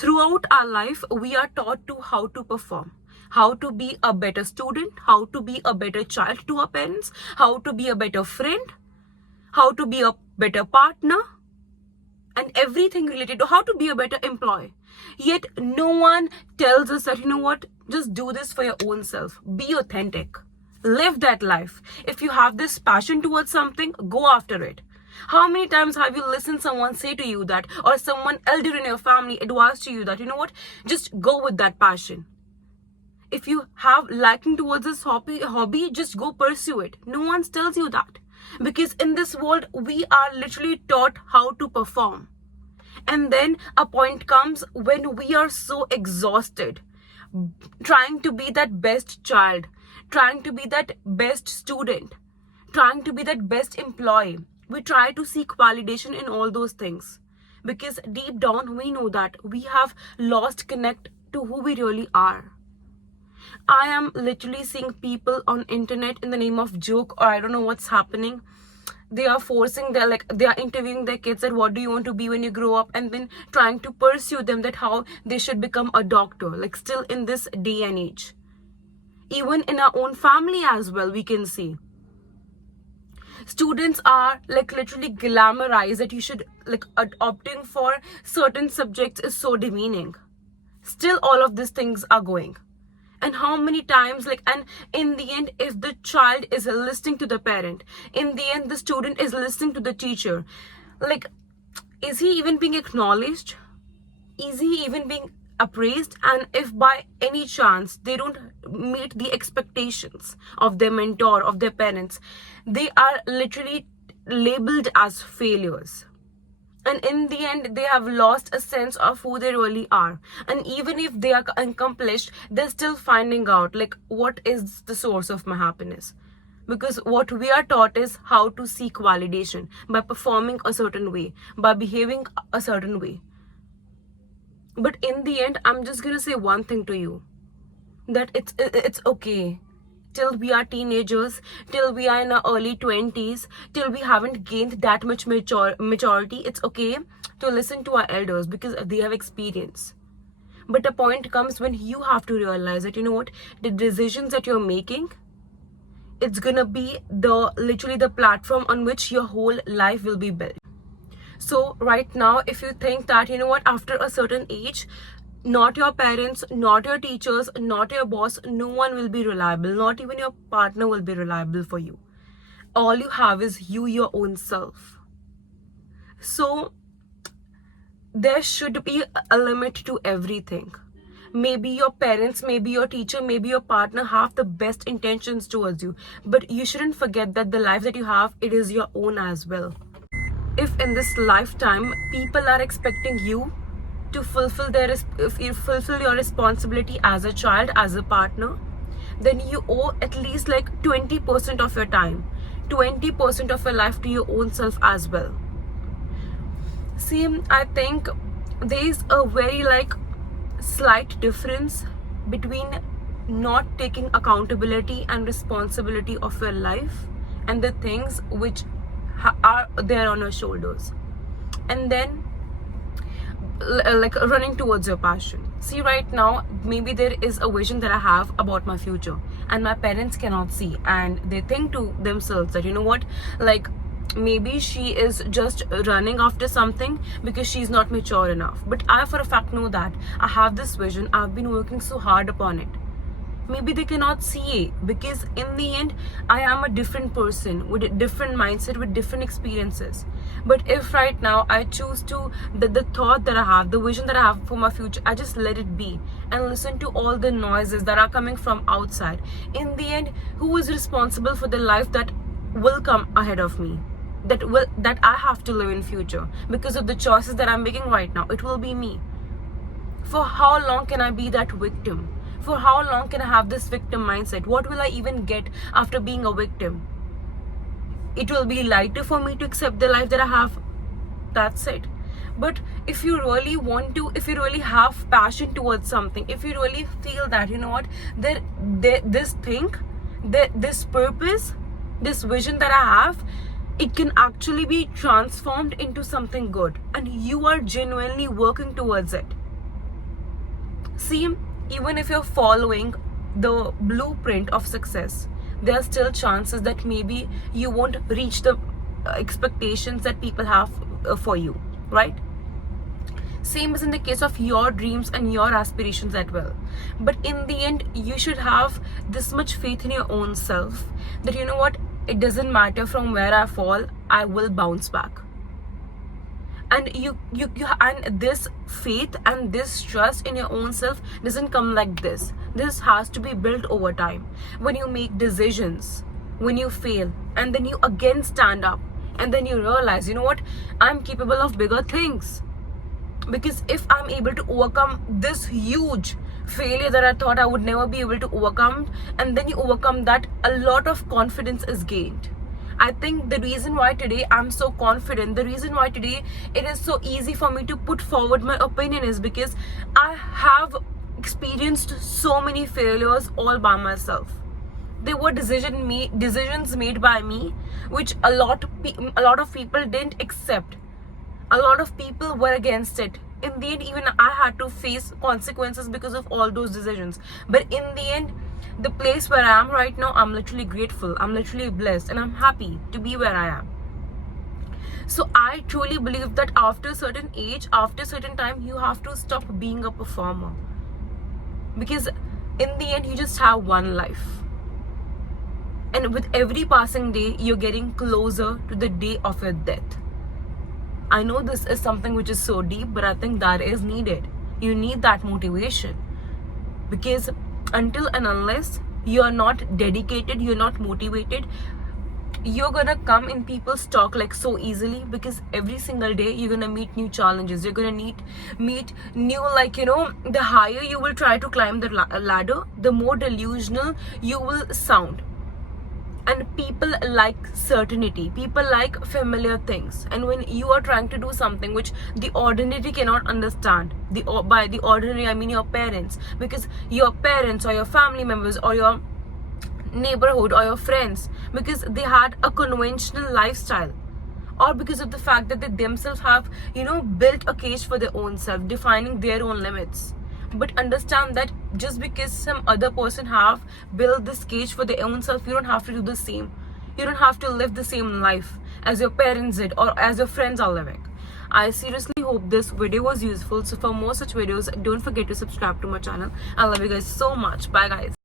Throughout our life, we are taught to how to perform, how to be a better student, how to be a better child to our parents, how to be a better friend, how to be a better partner, and everything related to how to be a better employee. Yet no one tells us that, you know what, just do this for your own self. Be authentic. Live that life. If you have this passion towards something, go after it. How many times have you listened someone say to you that, or someone elder in your family advised to you that, you know what, just go with that passion. If you have liking towards this hobby, just go pursue it. No one tells you that. Because in this world, we are literally taught how to perform. And then a point comes when we are so exhausted, trying to be that best child, trying to be that best student, trying to be that best employee. We try to seek validation in all those things. Because deep down, we know that we have lost connect to who we really are. I am literally seeing people on internet in the name of joke, or I don't know what's happening. They are forcing they are interviewing their kids that what do you want to be when you grow up, and then trying to pursue them that how they should become a doctor, like still in this day and age. Even in our own family as well, we can see. Students are like literally glamorized that you should opting for certain subjects is so demeaning. Still all of these things are going. And how many times, and in the end, if the child is listening to the parent, in the end, the student is listening to the teacher, is he even being acknowledged? Is he even being appraised? And if by any chance they don't meet the expectations of their mentor, of their parents, they are literally labeled as failures. And in the end, they have lost a sense of who they really are. And even if they are accomplished, they're still finding out what is the source of my happiness. Because what we are taught is how to seek validation by performing a certain way, by behaving a certain way. But in the end, I'm just gonna say one thing to you, that it's okay. Till we are teenagers, till we are in our early 20s, till we haven't gained that much maturity, it's okay to listen to our elders because they have experience. But a point comes when you have to realize that, you know what, the decisions that you're making, it's gonna be literally the platform on which your whole life will be built. So right now, if you think that, you know what, after a certain age, not your parents, not your teachers, not your boss, no one will be reliable. Not even your partner will be reliable for you. All you have is you, your own self. So there should be a limit to everything. Maybe your parents, maybe your teacher, maybe your partner have the best intentions towards you, but you shouldn't forget that the life that you have, it is your own as well. If in this lifetime people are expecting you to fulfill your responsibility as a child, as a partner, then you owe at least 20% of your time, 20% of your life to your own self as well. See, I think there is a very slight difference between not taking accountability and responsibility of your life and the things which are there on your shoulders, and then running towards your passion. See, right now, maybe there is a vision that I have about my future and my parents cannot see, and they think to themselves that, you know what, maybe she is just running after something because she's not mature enough. But I for a fact know that I have this vision, I've been working so hard upon it. Maybe they cannot see it because in the end, I am a different person with a different mindset, with different experiences. But if right now I choose to, the thought that I have, the vision that I have for my future, I just let it be and listen to all the noises that are coming from outside. In the end, who is responsible for the life that will come ahead of me? That I have to live in future because of the choices that I'm making right now. It will be me. For how long can I be that victim? For how long can I have this victim mindset? What will I even get after being a victim? It will be lighter for me to accept the life that I have. That's it. But if you really want to, if you really have passion towards something, if you really feel that, you know what, this thing, this purpose, this vision that I have, it can actually be transformed into something good, and you are genuinely working towards it. See, even if you're following the blueprint of success, there are still chances that maybe you won't reach the expectations that people have for you, right? Same as in the case of your dreams and your aspirations as well. But in the end, you should have this much faith in your own self that you know what, it doesn't matter from where I fall, I will bounce back. And you and this faith and this trust in your own self doesn't come like this. This has to be built over time. When you make decisions, when you fail, and then you again stand up, and then you realize, you know what, I'm capable of bigger things. Because if I'm able to overcome this huge failure that I thought I would never be able to overcome, and then you overcome that, a lot of confidence is gained. I think the reason why today I'm so confident, the reason why today it is so easy for me to put forward my opinion is because I have experienced so many failures all by myself. There were decisions made by me which a lot of people didn't accept. A lot of people were against it. In the end, even I had to face consequences because of all those decisions. But in the end, the place where I am right now, I'm literally grateful, I'm literally blessed, and I'm happy to be where I am. So I truly believe that after a certain age, after a certain time, you have to stop being a performer. Because in the end, you just have one life. And with every passing day, you're getting closer to the day of your death. I know this is something which is so deep, but I think that is needed. You need that motivation. Because until and unless you're not dedicated, you're not motivated, you're gonna come in people's talk like so easily, because every single day you're gonna meet new challenges. You're gonna meet new, like, you know, the higher you will try to climb the ladder, the more delusional you will sound. And people like certainty, people like familiar things. And when you are trying to do something which the ordinary cannot understand, by the ordinary I mean your parents, because your parents or your family members or your neighborhood or your friends, because they had a conventional lifestyle, or because of the fact that they themselves have, you know, built a cage for their own self, defining their own limits. But understand that just because some other person have built this cage for their own self, you don't have to do the same. You don't have to live the same life as your parents did or as your friends are living. I seriously hope this video was useful. So for more such videos, don't forget to subscribe to my channel. I love you guys so much. Bye guys.